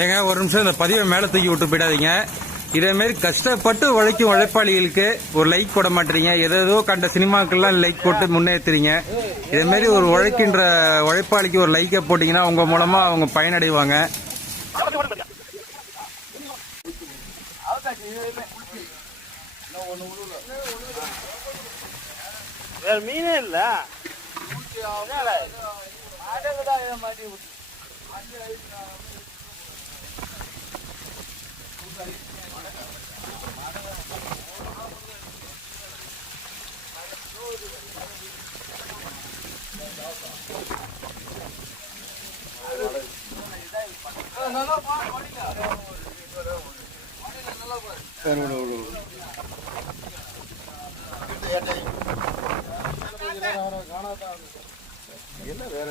ஏங்க ஒரு நிமிஷம் இந்த பதிவை மேலே தூக்கி விட்டு போயிடாதீங்க. இதேமாரி கஷ்டப்பட்டு உழைக்கும் உழைப்பாளிகளுக்கு ஒரு லைக் போட மாட்டீங்க. ஏதோ கண்ட சினிமாக்கெல்லாம் லைக் போட்டு முன்னேற்றுறீங்க. இதேமாரி ஒரு உழைக்கின்ற உழைப்பாளிக்கு ஒரு லைக்கை போட்டிங்கன்னா உங்கள் மூலமாக அவங்க பயனடைவாங்க. வேற மீனே இல்ல. என்ன வேற